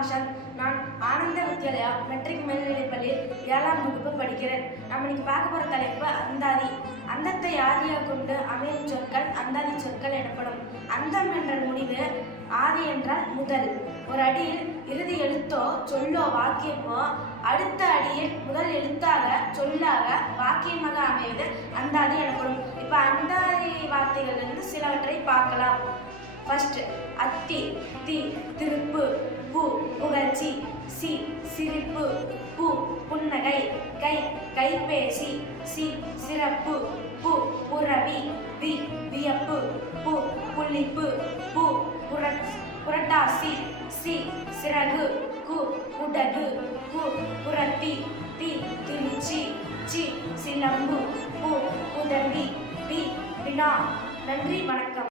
விஷால் நான் ஆனந்த வித்யாலயா மெட்ரிக் மேல்நிலைப் பள்ளியில் ஏழாம் வகுப்பு படிக்கிறேன். நம்ம இன்னைக்கு பார்க்க போகிற தலைப்பு அந்தாதி. அந்தத்தை ஆதியாக கொண்டு அமையும் சொற்கள் அந்தாதி சொற்கள் எனப்படும். அந்தம் என்ற முடிவு ஆதி என்றால் முதல். ஒரு அடியில் இறுதி எழுத்தோ சொல்லோ வாக்கியமோ அடுத்த அடியில் முதல் எழுத்தாக சொல்லாக வாக்கியமாக அமைவது அந்தாதி எனப்படும். இப்போ அந்தாதி வார்த்தைகளிலிருந்து சிலவற்றை பார்க்கலாம். ஃபர்ஸ்ட் அத்தி தி திரு சி சிரிப்பு பு புன்னகை கை கைபேசி சி சிறப்பு பு புறவி வி வியப்பு பு புள்ளிப்பு பு புரட் புரட்டாசி சி சிறகு கு உடகு கு புரட்டி தி திருச்சி சி சிலம்பு பு உதவி பி வினா. நன்றி வணக்கம்.